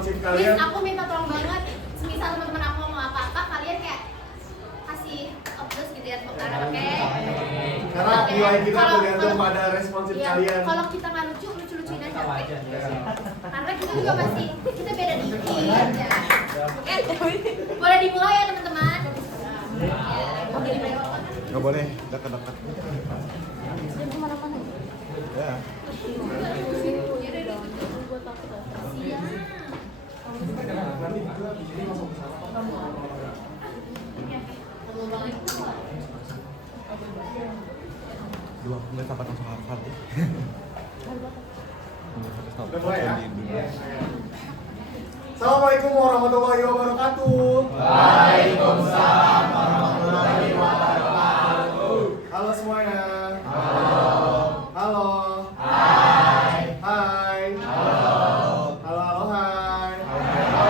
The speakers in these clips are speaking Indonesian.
responsif kalian. Please, aku minta tolong banget. Semisal teman-teman aku ngomong apa-apa, kalian kayak kasih obvious gitu ya, oke? Karena nilai kita tergantung pada responsif kalian. Kalau kita nggak lucu, lucu-lucuin aja. Karena kita juga masih, kita beda dikit ya. Oke, boleh dimulai ya teman-teman. Oke, dimulai. Nggak boleh dekat-dekat. Ya. Dua nggak dapat langsung hafal deh. Udah mulai ya? Assalamualaikum warahmatullahi wabarakatuh. Waalaikumsalam warahmatullahi wabarakatuh. Halo semuanya. Halo. Halo. Hai. Hai. Halo. Halo, halo, hai. Halo.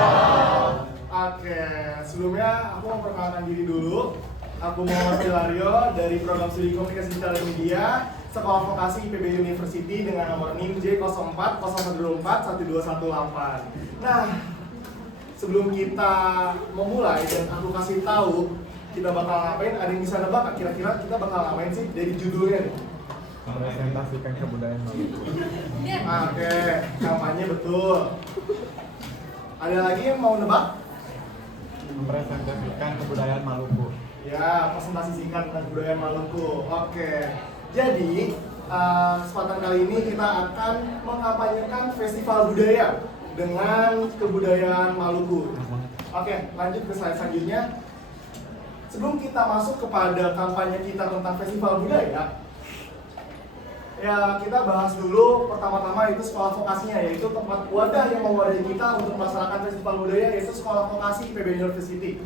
Oke, sebelumnya aku mau perkenalkan diri dulu. Aku Muhammad Hilario dari Program Studi Komunikasi Digital dan Media Sekolah Vokasi IPB University dengan nomor NIM J0401241218. Nah, sebelum kita memulai dan aku kasih tahu kita bakal ngapain, ada yang bisa nebak kira-kira kita bakal ngapain sih dari judulnya nih? Merepresentasikan kebudayaan Maluku. Oke, kampanye betul. Ada lagi yang mau nebak? Merepresentasikan kebudayaan Maluku. Ya, presentasi singkat tentang kebudayaan Maluku. Oke, jadi kesempatan kali ini kita akan mengkampanyekan festival budaya dengan kebudayaan Maluku. Oke, lanjut ke slide selanjutnya. Sebelum kita masuk kepada kampanye kita tentang festival budaya, ya kita bahas dulu pertama-tama itu sekolah vokasinya, yaitu tempat wadah yang mewadahi kita untuk melaksanakan festival budaya, yaitu sekolah vokasi IPB University.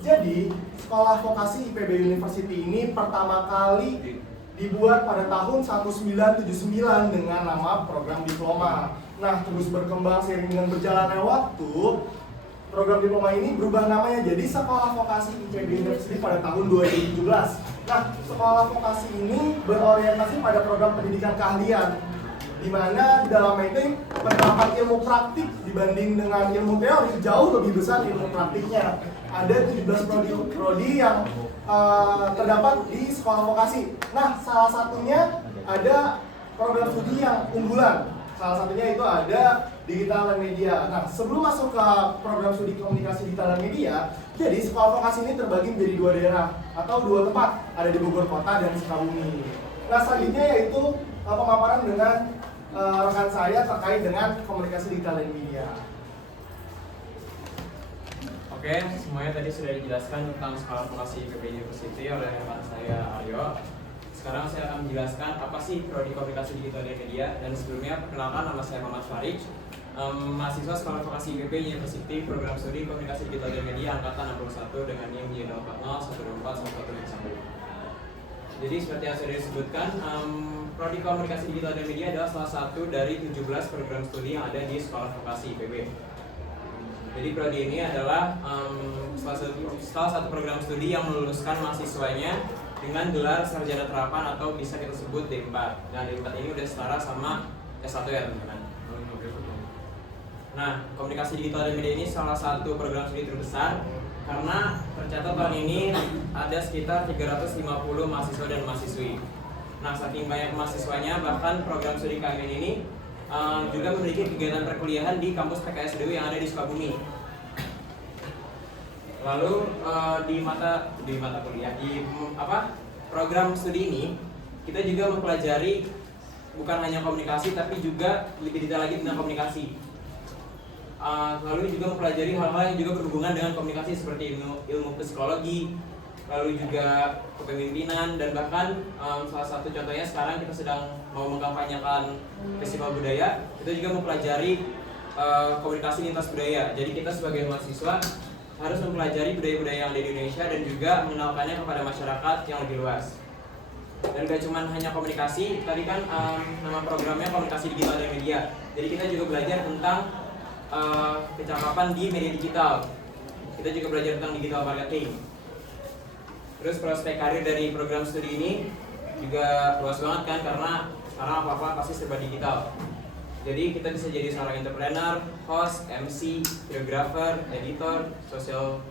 Jadi, sekolah vokasi IPB University ini pertama kali dibuat pada tahun 1979 dengan nama program diploma. Nah, terus berkembang seiring dengan berjalannya waktu, program diploma ini berubah namanya jadi Sekolah Vokasi IPB University pada tahun 2017. Nah, sekolah vokasi ini berorientasi pada program pendidikan keahlian, di mana di dalamnya itu penerapan ilmu praktik dibanding dengan ilmu teori jauh lebih besar ilmu praktiknya. Ada 17 prodi yang terdapat di sekolah vokasi. Nah, salah satunya ada program studi yang unggulan. Salah satunya itu ada digital dan media. Nah, sebelum masuk ke program studi komunikasi digital dan media, jadi sekolah vokasi ini terbagi menjadi dua daerah atau dua tempat, ada di Bogor Kota dan Sukabumi. Nah, selanjutnya yaitu pemaparan dengan rekan saya terkait dengan komunikasi digital dan media. Oke, semuanya tadi sudah dijelaskan tentang sekolah vokasi IPB University oleh rekan saya Aryo. Sekarang saya akan menjelaskan apa sih prodi komunikasi digital dan media. Dan sebelumnya perkenalkan, nama saya Muhammad Farid, mahasiswa sekolah vokasi IPB University program studi komunikasi digital dan media angkatan 61 dengan NIM J040141151. Jadi seperti yang sudah disebutkan, prodi komunikasi digital dan media adalah salah satu dari 17 program studi yang ada di sekolah vokasi IPB. Jadi prodi ini adalah salah satu program studi yang meluluskan mahasiswanya dengan gelar sarjana terapan atau bisa kita sebut D4. Nah, D4 ini udah setara sama S1 ya teman-teman. Nah, komunikasi digital dan media ini salah satu program studi terbesar karena tercatat tahun ini ada sekitar 350 mahasiswa dan mahasiswi. Nah, saking banyak mahasiswanya, bahkan program studi kami ini juga memiliki kegiatan perkuliahan di kampus PKSDU yang ada di Sukabumi. Lalu di mata kuliah program studi ini kita juga mempelajari bukan hanya komunikasi tapi juga lebih detail lagi tentang komunikasi. Lalu juga mempelajari hal-hal yang juga berhubungan dengan komunikasi seperti ilmu psikologi, lalu juga kepemimpinan, dan bahkan salah satu contohnya sekarang kita sedang mau mengkampanyekan festival budaya, itu juga mempelajari komunikasi lintas budaya. Jadi kita sebagai mahasiswa harus mempelajari budaya-budaya yang ada di Indonesia dan juga mengenalkannya kepada masyarakat yang lebih luas. Dan gak cuma hanya komunikasi, tadi kan nama programnya komunikasi digital dan media. Jadi kita juga belajar tentang kecakapan di media digital. Kita juga belajar tentang digital marketing. Terus prospek karir dari program studi ini juga luas banget kan, karena sekarang apa-apa pasti serba digital. Jadi kita bisa jadi seorang entrepreneur, host, MC, videographer, editor, social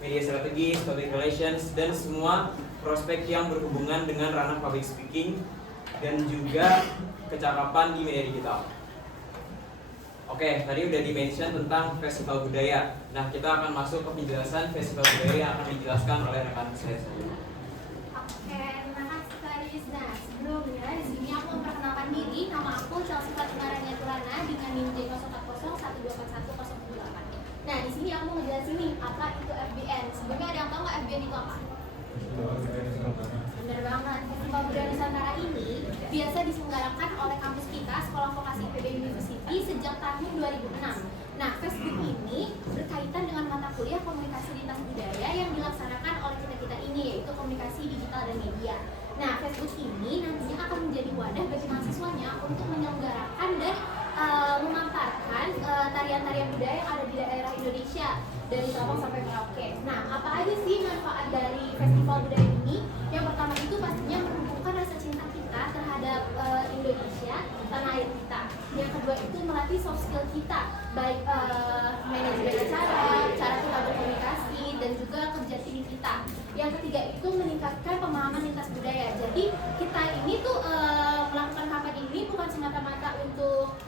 media strategis, public relations, dan semua prospek yang berhubungan dengan ranah public speaking dan juga kecakapan di media digital. Oke, tadi udah di-mention tentang festival budaya. Nah, kita akan masuk ke penjelasan festival budaya yang akan dijelaskan oleh rekan saya selanjutnya. Oke, terima kasih Kak Riz. Nah, sebelumnya di sini aku memperkenalkan diri. Nama aku Chelsea Fatima Rania Turana dengan NIM J040124108. Nah, di sini aku mau ngejelasin nih apa itu FBN. Sebelumnya ada yang tahu nggak FBN itu apa? Bener banget. Festival Budaya Nusantara ini biasa diselenggarakan oleh kampus kita, Sekolah Vokasi IPB University, sejak tahun 2006. Nah, Facebook ini berkaitan dengan mata kuliah komunikasi lintas budaya yang dilaksanakan oleh kita-kita ini, yaitu komunikasi digital dan media. Nah, Facebook ini nantinya akan menjadi wadah bagi mahasiswanya untuk menyelenggarakan dan memaparkan tarian-tarian budaya yang ada di daerah Indonesia, dari Sabang sampai Merauke. Nah, apa aja sih manfaat dari festival budaya ini? Yang pertama itu pastinya menumbuhkan rasa cinta kita terhadap Indonesia, tanah air kita. Yang kedua itu melatih soft skill kita, baik manajemen acara, cara kita berkomunikasi, dan juga kerja tim kita. Yang ketiga itu meningkatkan pemahaman lintas budaya. Jadi kita ini tuh melakukan kampanye ini bukan semata-mata untuk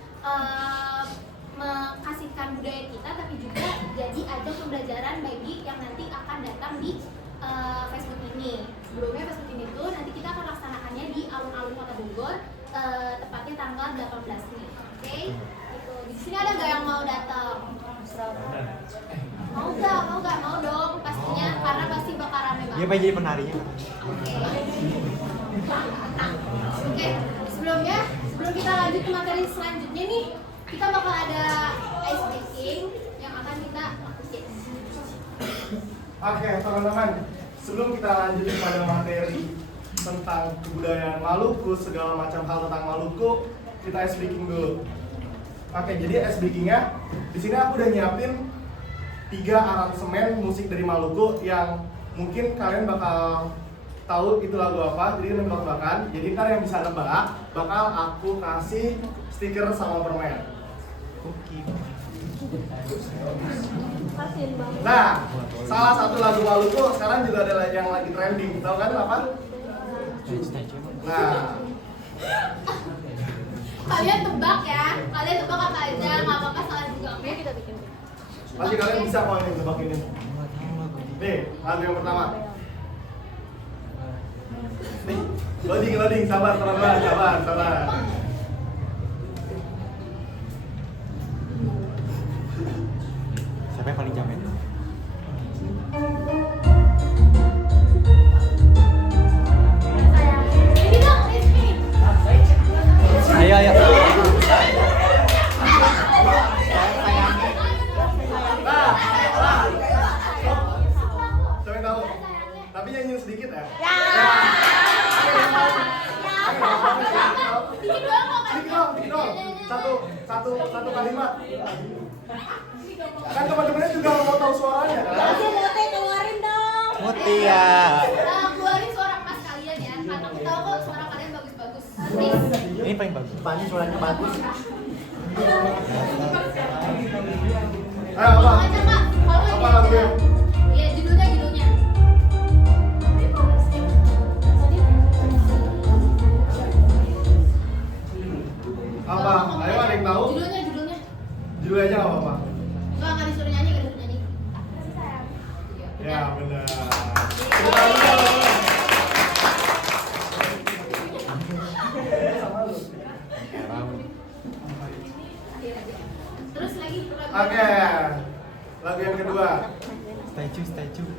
mengkasihkan budaya kita, tapi juga jadi ada pembelajaran bagi yang nanti akan datang di Facebook ini. Sebelumnya Facebook ini tuh nanti kita akan laksanakannya di alun-alun Kota Bogor, tepatnya tanggal 18 nih. Oke? Gitu. Di sini ada nggak yang mau datang? Mau nggak? Mau dong pastinya, karena pasti bakal rame banget. Dia pengen jadi penarinya. Oke, sebelum kita lanjut ke materi selanjutnya nih, kita bakal ada ice breaking yang akan kita lakukan. Oke, teman-teman, sebelum kita lanjut pada materi tentang kebudayaan Maluku, segala macam hal tentang Maluku, kita ice breaking dulu. Oke, jadi ice breakingnya di sini aku udah nyiapin 3 aransemen musik dari Maluku yang mungkin kalian bakal tahu itu lagu apa, jadi nebak-nebakan. Jadi ntar yang bisa nebak bakal aku kasih stiker sama permen. Nah, salah satu lagu Maluku sekarang juga ada yang lagi trending, tahu kan apa? Nah, Kalian tebak ya, kalian tebak apa aja, nggak apa-apa, salah juga. Oke, kita bikin. pasti kalian bisa kok ini tebak ini. Nih, lagu yang pertama. Nih, loading, sabar teman-teman, sabar. Siapa yang paling jamin? Ini dong, ini. Ayo. Siapa yang tahu? Tapi nyanyiin sedikit ya. Sedikit dong. Satu kalimat. Kan teman-temannya juga mau tahu suaranya kan? Keluarin dong. Mutia. Keluarin suara pas kalian ya. Karena aku tahu kok suara kalian bagus-bagus. Please. Ini paling bagus. Pani suaranya bagus. Ayo apa? Kalau aja Kak, kalau Apa aja. lagunya? Ya judulnya. Apa? Ayo ada yang tahu? Judulnya. Judulnya aja nggak apa-apa. Nggak disuruh nyanyi. Ya benar. Terus lagi. Oke, lagu yang kedua. Statue.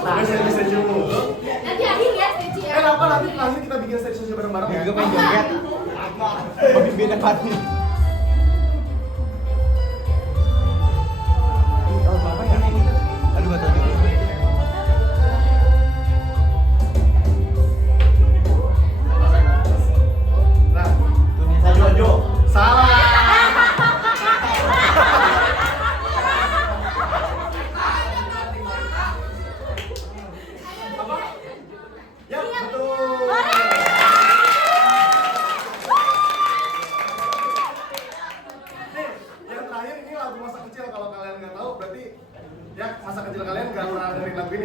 Terus yang bisa jemu. Nanti akhir ya stage ya. Apa nanti kita bikin stage bareng-bareng Dia ya? juga pengen joget. Tapi beda Pani. Oh, apa ya? Aduh, gak tahu juga. Nah, Tuh nih. salah. Apa? Ya, betul.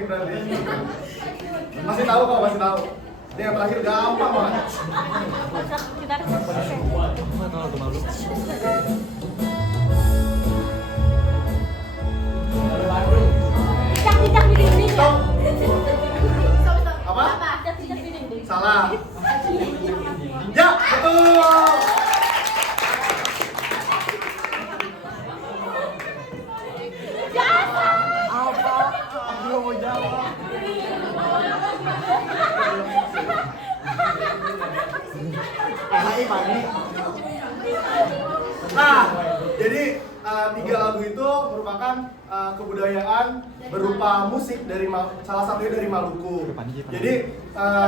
berarti. Masih tahu kok, masih tahu. Ini yang terakhir gampang banget. Cicak-cicak di dinding ya? Apa? Cicak-cicak di dinding. Salah. Ya, betul. Aku mau jawab. Nah, jadi tiga lagu itu merupakan kebudayaan berupa musik dari salah satunya dari Maluku. Jadi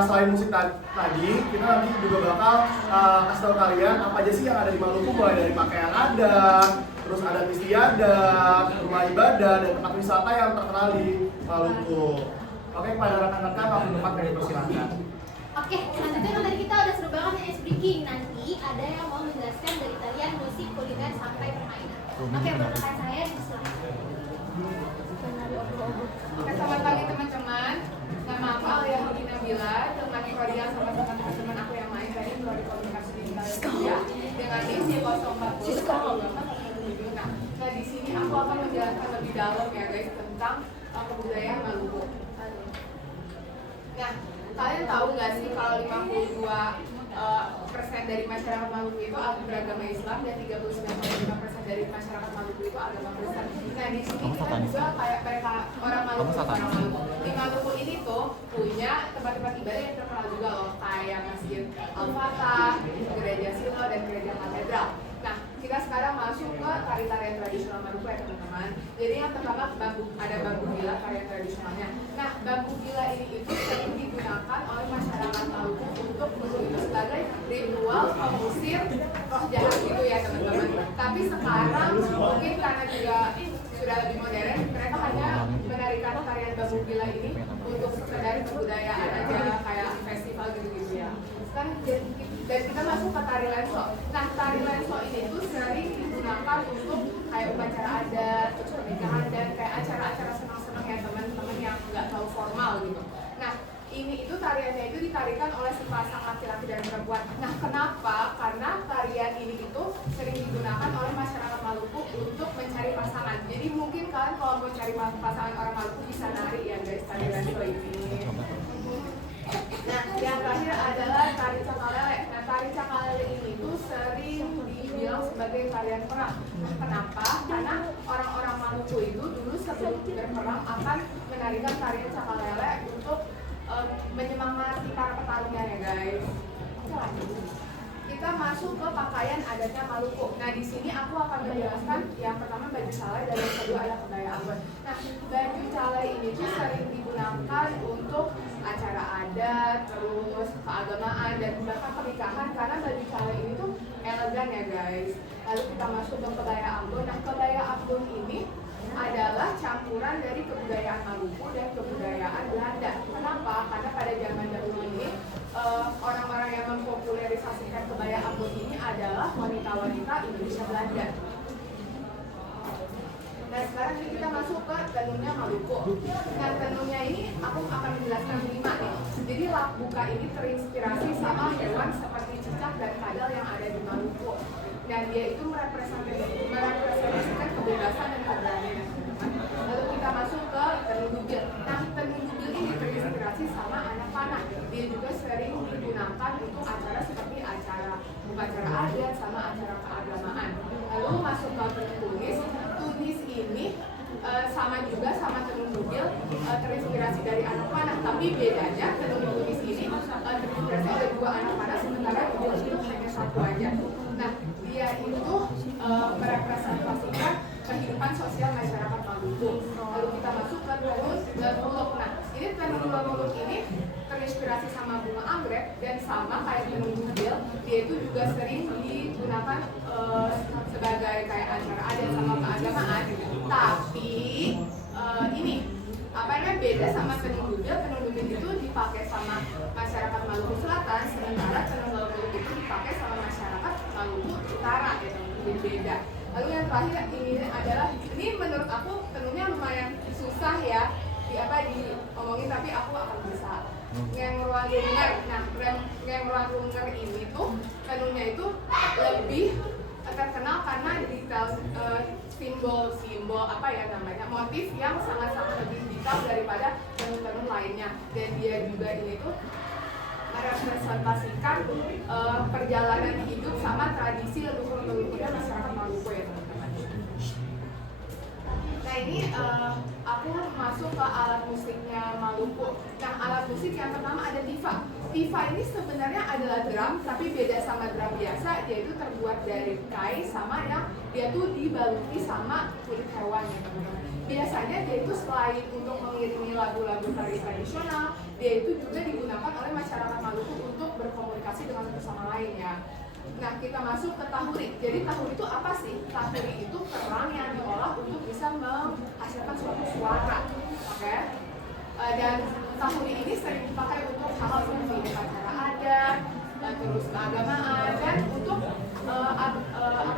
selain musik tadi, kita nanti juga bakal kasih tahu kalian apa aja sih yang ada di Maluku, mulai dari pakaian adat, terus adat istiadat, rumah ibadah, dan tempat wisata yang terkenal di Maluku. Oke, kepada rekan-rekan langsung tempat dari persilakan. Oke, selanjutnya kan tadi kita udah seru banget nih ice breaking. Nanti ada yang mau menjelaskan dari tarian, musik, kuliner, sampai permainan. Oke, buat rekan saya disilakan. Oke, selamat pagi teman-teman. Nama aku Alia Regina Bila, temani Korea sama teman-teman aku yang lain tadi melalui komunikasi digital ya, dengan isi 040. Nah, di sini aku akan menjelaskan lebih dalam ya guys tentang kebudayaan Maluku. Nah, kalian tahu nggak sih kalau 52% dari masyarakat Maluku itu beragama Islam dan 39,5% dari masyarakat Maluku itu agama Kristen. Nah, di sini kita juga kayak mereka orang Maluku, di Maluku ini tuh punya tempat-tempat ibadah yang terkenal juga loh, kayak Masjid Al-Fatah, Gereja Silo, dan Gereja Katedral. Nah, kita sekarang masuk ke tari-tarian tradisional Maluku ya teman-teman. Jadi yang pertama ada bambu gila, tarian tradisionalnya. Nah, bambu gila ini itu sering digunakan oleh masyarakat Maluku untuk dulu itu sebagai ritual pengusir roh jahat gitu ya teman-teman. Tapi sekarang mungkin karena juga sudah lebih modern, mereka hanya menarikan tarian bambu gila ini untuk sekedar kebudayaan aja kayak festival gitu-gitu ya. Sekarang dan kita masuk ke tari lenso. Nah, tari lenso ini tuh sering digunakan untuk kayak upacara adat, terus pernikahan, dan kayak acara-acara senang-senang ya teman-teman yang nggak terlalu formal gitu. Nah, ini itu tariannya itu ditarikan oleh sepasang laki-laki dan perempuan. Nah, kenapa? Karena tarian ini itu sering digunakan oleh masyarakat Maluku untuk mencari pasangan. Jadi mungkin kalian kalau mau cari pasangan orang Maluku bisa nari ya guys, tari lenso ini. Nah, yang terakhir adalah tari cakalele. Nah, tari cakalele ini tuh sering dibilang sebagai tarian perang. Nah, kenapa? Karena orang-orang Maluku itu dulu sebelum berperang akan menarikan tarian cakalele untuk menyemangati para petarungnya ya guys. Oke, lanjut. Kita masuk ke pakaian adatnya Maluku. Nah, di sini aku akan menjelaskan yang pertama baju calai dan yang kedua adalah kebaya Ambon. Nah, baju calai ini tuh sering digunakan untuk acara adat, terus keagamaan, dan bahkan pernikahan karena baju calai ini tuh elegan ya guys. Lalu kita masuk ke kebaya Ambon. Nah, kebaya Ambon ini adalah campuran dari kebudayaan Maluku dan kebudayaan Belanda. Kenapa? Karena pada zaman dahulu ini orang-orang yang mempopulerisasikan kebaya Ambon ini adalah wanita-wanita Indonesia Belanda. Nah, sekarang ini kita masuk ke tenunnya Maluku. Nah, tenunnya ini aku akan menjelaskan 5 nih. Jadi lap buka ini terinspirasi sama hewan seperti cicak dan kadal yang ada di Maluku. Dan dia itu merepresentasikan kebebasan dan keberanian. Lalu kita masuk ke tenun dugil. Nah, tenun dugil ini terinspirasi sama anak panah. Dia juga sering digunakan untuk acara seperti upacara adat sama acara keagamaan. Lalu masuk ke tenun tunis. Tunis ini sama juga sama tenun dugil, terinspirasi dari anak panah. Tapi bedanya tenun tunis ini terinspirasi oleh 2 anak panah, sementara dugil itu hanya 1 aja. Nah, dia itu merepresentasikan kehidupan sosial masyarakat Maluku. Lalu kita masuk ke tenun muluk. Nah, ini tenun muluk ini terinspirasi sama bunga anggrek dan sama kayak tenun dugil, dia itu juga sering digunakan sebagai kayak acara adat sama keagamaan. Tapi ini apa namanya beda sama tenun dugil. Tenun dugil itu dipakai sama masyarakat Maluku Selatan, sementara tenun muluk itu dipakai sama masyarakat Maluku Utara gitu. Jadi beda. Lalu yang terakhir ini adalah, ini menurut aku tenunnya lumayan susah ya. diomongin, tapi aku akan bisa. Ngenrualunger. Nah, Ngenrualunger ini tuh tenunnya itu lebih terkenal karena detail simbol apa ya namanya, motif yang sangat-sangat lebih detail daripada tenun-tenun lainnya. Dan dia juga ini tuh merepresentasikan perjalanan hidup sama tradisi leluhur-leluhurnya masyarakat Maluku ya teman-teman. Nah ini aku masuk ke alat musiknya Maluku. Nah alat musik yang pertama ada tifa. Tifa ini sebenarnya adalah drum, tapi beda sama drum biasa, dia itu terbuat dari kai sama yang dia tuh dibaluti sama kulit hewan ya teman-teman. Biasanya dia itu selain untuk mengiringi lagu-lagu tari tradisional, dia itu juga digunakan oleh masyarakat Maluku untuk berkomunikasi dengan satu sama lain ya. Nah kita masuk ke tahuri. Jadi tahuri itu apa sih? Tahuri itu kerang yang diolah untuk bisa menghasilkan suatu suara. Oke? Dan tahuri ini sering dipakai untuk hal-hal seperti acara adat, terus keagamaan, dan untuk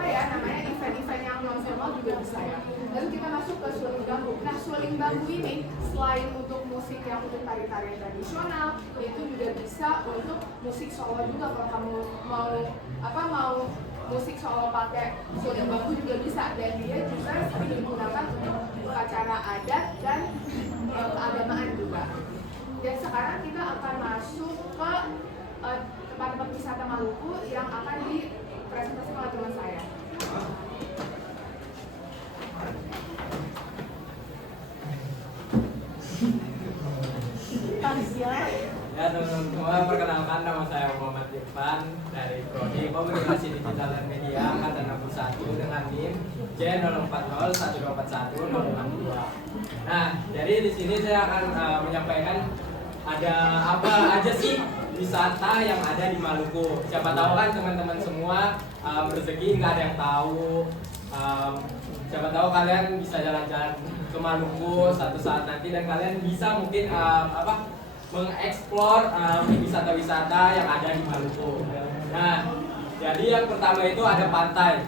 event-event yang non formal juga bisa ya. Lalu kita masuk ke suling bambu. Nah suling bambu ini selain untuk musik yang untuk tari-tarian tradisional, itu juga bisa untuk musik solo juga. Kalau kamu mau musik solo pakai suling bambu juga bisa, dan dia juga sering digunakan untuk acara adat dan keagamaan juga. Dan sekarang kita akan masuk ke tempat-tempat wisata Maluku yang akan dipresentasikan oleh teman saya. Ya teman-teman semua, perkenalkan nama saya Muhammad Irfan dari Prodi Komunikasi Digital dan Media Angkatan 61 dengan NIM J0401241062. Nah, jadi di sini saya akan menyampaikan ada apa aja sih wisata yang ada di Maluku. Siapa tahu kan teman-teman semua rezeki nggak ada yang tahu. Siapa tahu kalian bisa jalan-jalan ke Maluku satu saat nanti dan kalian bisa mungkin mengeksplor wisata-wisata yang ada di Maluku. Nah, jadi yang pertama itu ada pantai.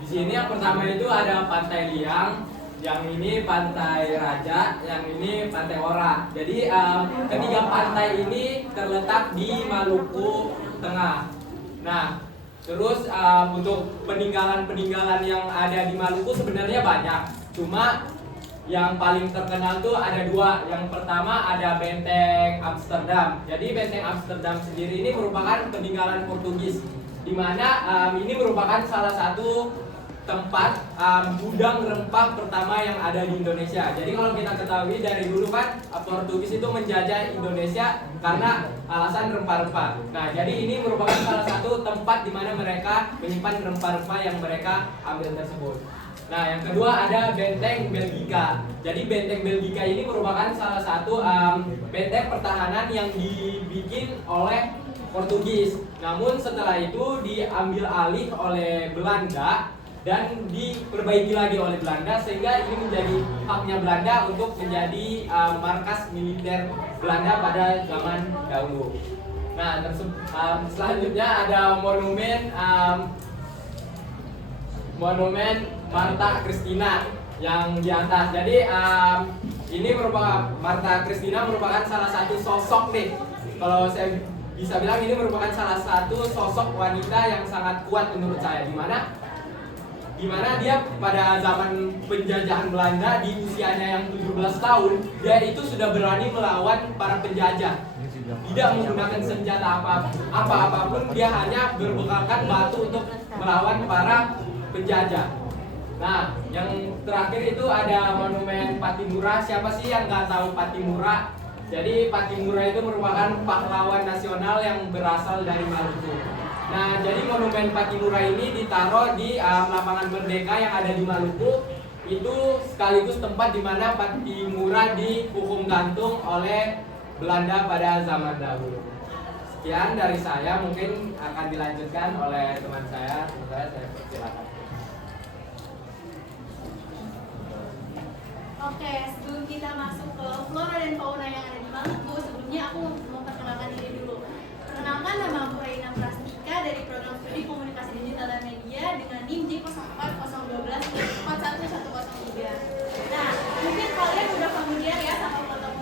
Di sini yang pertama itu ada Pantai Liang, yang ini Pantai Raja, yang ini Pantai Ora. Jadi ketiga pantai ini terletak di Maluku Tengah. Nah, terus untuk peninggalan-peninggalan yang ada di Maluku sebenarnya banyak. Cuma yang paling terkenal tuh ada dua. Yang pertama ada Benteng Amsterdam. Jadi Benteng Amsterdam sendiri ini merupakan peninggalan Portugis, di mana ini merupakan salah satu tempat gudang rempah pertama yang ada di Indonesia. Jadi kalau kita ketahui dari dulu kan Portugis itu menjajah Indonesia karena alasan rempah-rempah. Nah, jadi ini merupakan salah satu tempat di mana mereka menyimpan rempah-rempah yang mereka ambil tersebut. Nah, yang kedua ada Benteng Belgika. Jadi Benteng Belgika ini merupakan salah satu benteng pertahanan yang dibikin oleh Portugis. Namun setelah itu diambil alih oleh Belanda dan diperbaiki lagi oleh Belanda, sehingga ini menjadi haknya Belanda untuk menjadi markas militer Belanda pada zaman dahulu. Nah, selanjutnya ada monumen Martha Christina yang di atas. Jadi ini merupakan Martha Christina merupakan salah satu sosok nih. Kalau saya bisa bilang ini merupakan salah satu sosok wanita yang sangat kuat menurut saya, di mana dia pada zaman penjajahan Belanda di usianya yang 17 tahun, dia itu sudah berani melawan para penjajah. Tidak menggunakan senjata apapun, dia hanya berbekalkan batu untuk melawan para penjajah. Nah, yang terakhir itu ada monumen Patimura. Siapa sih yang nggak tahu Patimura? Jadi Patimura itu merupakan pahlawan nasional yang berasal dari Maluku. Nah, jadi monumen Patimura ini ditaruh di lapangan Merdeka yang ada di Maluku. Itu sekaligus tempat di mana Patimura dihukum gantung oleh Belanda pada zaman dahulu. Sekian dari saya, mungkin akan dilanjutkan oleh teman saya. Saya persilakan. Oke, sebelum kita masuk ke flora dan fauna yang ada di Maluku, sebelumnya aku mau perkenalkan diri dulu. Perkenalkan, nama aku Reina Prastika dari Program Studi Komunikasi Digital dan Media dengan NIM J0401124113. Nah, mungkin kalian udah familiar ya sama foto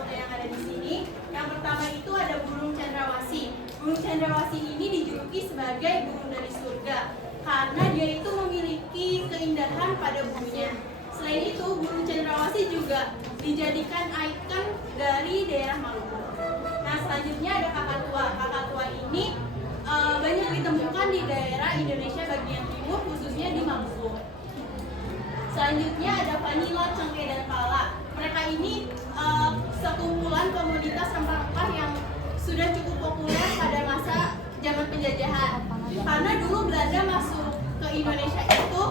Gunung Cendrawasih ini dijuluki sebagai gunung dari surga karena dia itu memiliki keindahan pada bumbunya. Selain itu, Gunung Cendrawasih juga dijadikan ikon dari daerah Maluku. Nah, selanjutnya ada Kakatua. Kakatua ini banyak ditemukan di daerah Indonesia bagian timur, khususnya di Maluku. Selanjutnya ada Vanila, Cengkeh, dan Pala. Mereka ini sekumpulan komoditas rempah-rempah yang sudah cukup populer pada masa zaman penjajahan. Karena dulu Belanda masuk ke Indonesia itu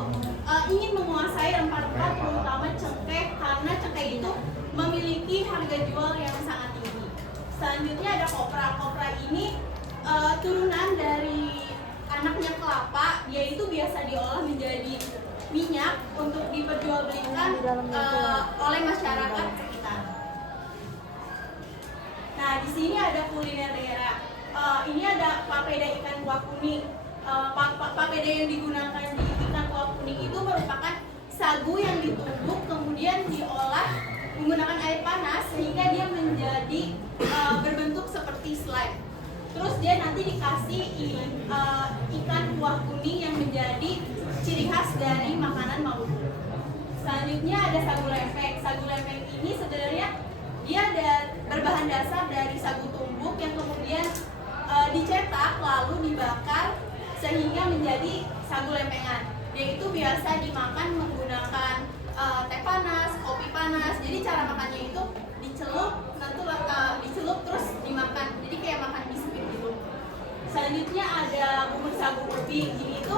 ingin menguasai rempah-rempah, terutama cengkeh, karena cengkeh itu memiliki harga jual yang sangat tinggi. Selanjutnya ada kopra. Kopra ini turunan dari anaknya kelapa, yaitu biasa diolah menjadi minyak untuk diperjualbelikan oleh masyarakat sekitar. Nah, di sini ada kuliner daerah. Ini ada papeda ikan kuah kuning. Papeda yang digunakan di ikan kuah kuning itu merupakan sagu yang ditumbuk kemudian diolah menggunakan air panas sehingga dia menjadi berbentuk seperti slime. Terus dia nanti dikasih ikan kuah kuning yang menjadi ciri khas dari makanan Maluku. Selanjutnya ada sagu lempeng. Sagu lempeng ini sebenarnya dia berbahan dasar dari sagu tumbuk yang kemudian dicetak lalu dibakar sehingga menjadi sagu lempengan. Dia itu biasa dimakan menggunakan teh panas, kopi panas. Jadi cara makannya itu dicelup terus dimakan. Jadi kayak makan biskuit gitu. Selanjutnya ada bubur sagu ubi. Ini itu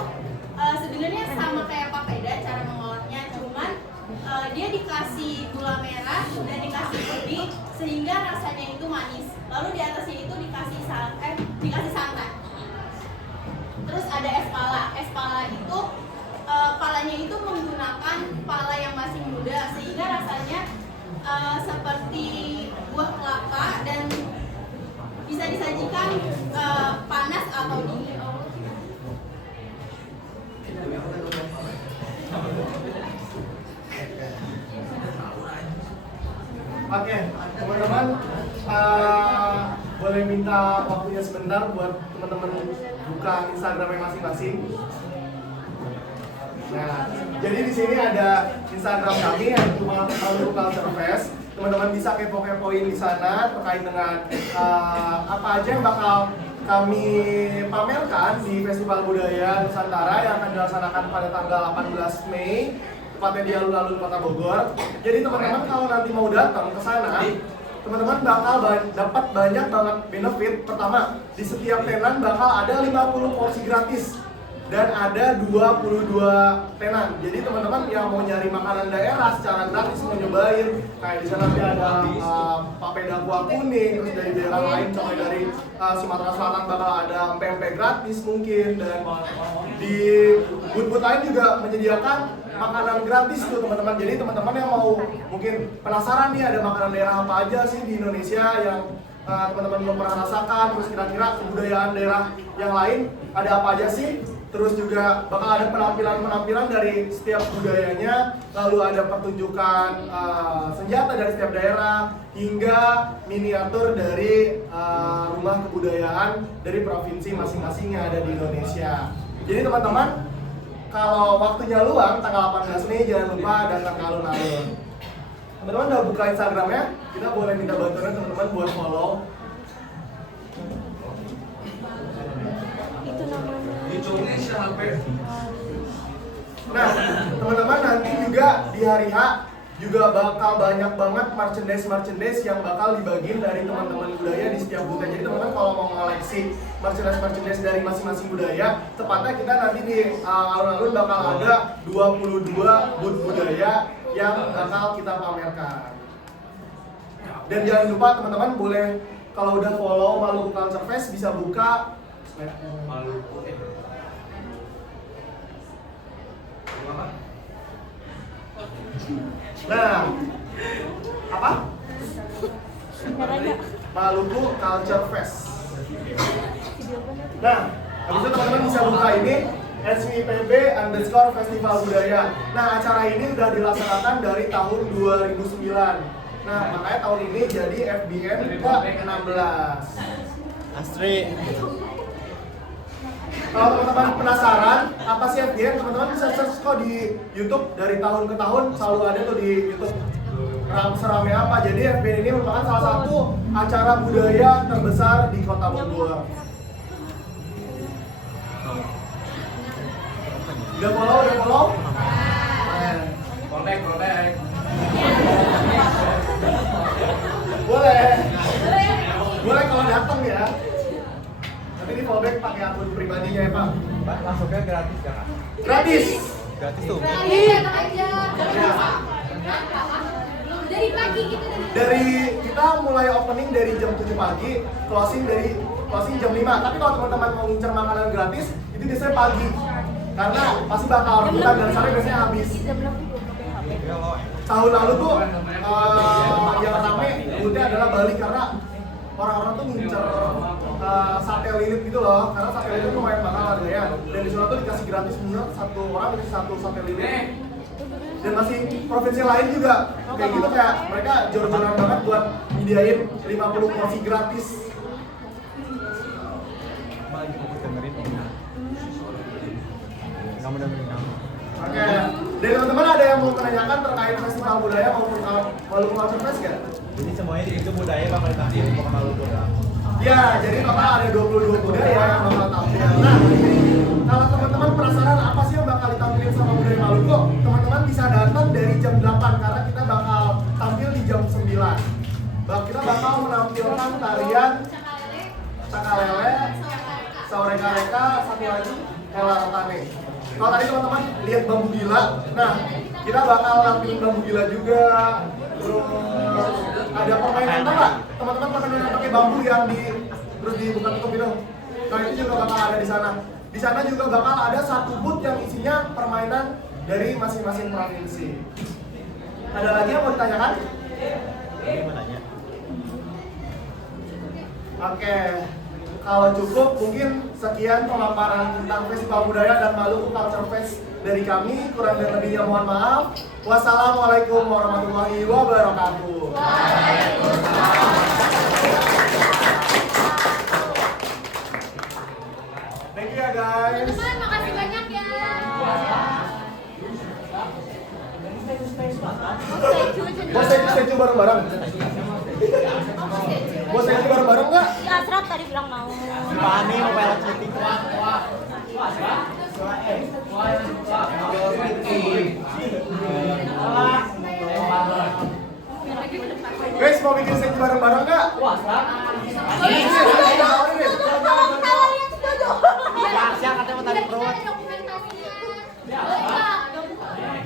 sebenarnya sama kayak papeda cara mengolahnya, cuman dia dikasih gula merah dan dikasih ubi sehingga rasanya itu manis. Lalu di atasnya itu dikasih santan. Terus ada es pala. Es pala itu palanya itu menggunakan pala yang masih muda sehingga rasanya seperti buah kelapa dan bisa disajikan panas atau dingin. Oke, teman-teman, boleh minta waktunya sebentar buat teman-teman buka Instagramnya masing-masing. Nah, jadi di sini ada Instagram kami yang Maluku Culture Fest. Teman-teman bisa kepo-kepoin di sana terkait dengan apa aja yang bakal kami pamerkan di Festival Budaya Nusantara yang akan dilaksanakan pada tanggal 18 Mei, tepatnya di alun-alun Kota Bogor. Jadi teman-teman kalau nanti mau datang ke sana, teman-teman bakal dapat banyak banget benefit. Pertama, di setiap tenan bakal ada 50 porsi gratis dan ada 22 tenan. Jadi teman-teman yang mau nyari makanan daerah secara gratis, mau nyobain kayak di sana nanti ada papeda kuah kuning, terus dari daerah lain contohnya dari Sumatera Selatan bakal ada pempek gratis mungkin, dan di booth-booth lain juga menyediakan makanan gratis tuh teman-teman. Jadi teman-teman yang mau mungkin penasaran nih ada makanan daerah apa aja sih di Indonesia yang teman-teman belum pernah rasakan, terus kira-kira kebudayaan daerah yang lain ada apa aja sih. Terus juga bakal ada penampilan-penampilan dari setiap budayanya, lalu ada pertunjukan senjata dari setiap daerah, hingga miniatur dari rumah kebudayaan dari provinsi masing-masing yang ada di Indonesia. Jadi teman-teman, kalau waktunya luang, tanggal 18 Mei jangan lupa datang ke alun-alun. Teman-teman udah buka Instagramnya, kita boleh minta bantuan teman-teman buat follow. Nah, teman-teman nanti juga di hari H juga bakal banyak banget merchandise yang bakal dibagiin dari teman-teman budaya di setiap booth. Jadi teman-teman kalau mau mengoleksi merchandise dari masing-masing budaya, tepatnya kita nanti di alun-alun bakal ada 22 booth budaya yang bakal kita pamerkan. Dan jangan lupa teman-teman boleh kalau udah follow Maluku Culture Fest bisa buka Maluku Nah, apa? Maluku Culture Fest. Nah, habis itu teman-teman bisa buka ini SWPB_Festival Budaya. Nah, acara ini udah dilaksanakan dari tahun 2009. Nah, makanya tahun ini jadi FBN ke-16. Astri. Kalau teman-teman penasaran apa sih FGN, teman-teman bisa search kok di YouTube, dari tahun ke tahun selalu ada tuh di YouTube. Serame apa? Jadi FGN ini merupakan salah satu acara budaya terbesar di Kota Bogor. Udah follow? Kontek. Boleh kalau datang ya. Nanti di fallback pakai akun pribadinya ya Pak. Masuknya gratis kan? Gratis. Gratis tuh. Iya, datang aja. Dari pagi kita Dari kita mulai opening dari jam 7 pagi, closing jam 5. Tapi kalau teman-teman mau ngincer makanan gratis, itu biasanya pagi. Karena pasti bakal rebutan dan sore biasanya habis. Tahun lalu tuh yang rame dulunya adalah Bali, karena orang-orang tuh ngincer sate lilit gitu loh, karena sate lilit itu lumayan mahal harganya, dan di sana tuh dikasih gratis bener, satu orang dikasih satu sate lilit. Dan masih provinsi lain juga kayak gitu, kayak mereka jor-joran banget buat nyediain 50 porsi gratis. Kamu dengerin kamu. Oke, dari teman-teman ada yang mau menanyakan terkait festival budaya maupun Maluku Culture Fest nggak? Jadi semuanya itu budaya bakal ditampil di Maluku ya. Ya, jadi total ada 22 budaya yang bakal tampil. Nah, kalau teman-teman penasaran apa sih yang bakal ditampilin sama budaya Maluku, teman-teman bisa datang dari jam 8 karena kita bakal tampil di jam 9. Kita bakal menampilkan tarian Cakalele, Saureka-reka, satu lagi Elarotane. Kalau tadi teman-teman lihat bambu gila, nah kita bakal nampilin bambu gila juga. Terus ada permainan nggak? Teman-teman permainan pakai bambu yang terus dibuka tutup itu. Nah itu juga bakal ada di sana. Di sana juga bakal ada satu booth yang isinya permainan dari masing-masing provinsi. Ada lagi yang mau ditanyakan? Oke. Kalau cukup, mungkin sekian pemaparan tentang Festival Budaya dan Maluku Culture Fest dari kami. Kurang dan lebihnya mohon maaf. Wassalamualaikum warahmatullahi wabarakatuh. Thank you ya guys. teman makasih banyak ya. Mau stay bareng-bareng? Mau stay bareng-bareng nggak? Si Asraf tadi bilang mau. Si Pani mau pelot syuting. Guys, mau bikin stay bareng-bareng nggak? Arsya katanya mau tarik perut.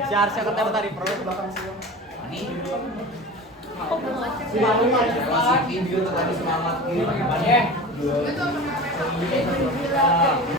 Si Arsya katanya mau tarik perut. Video tadi semangat.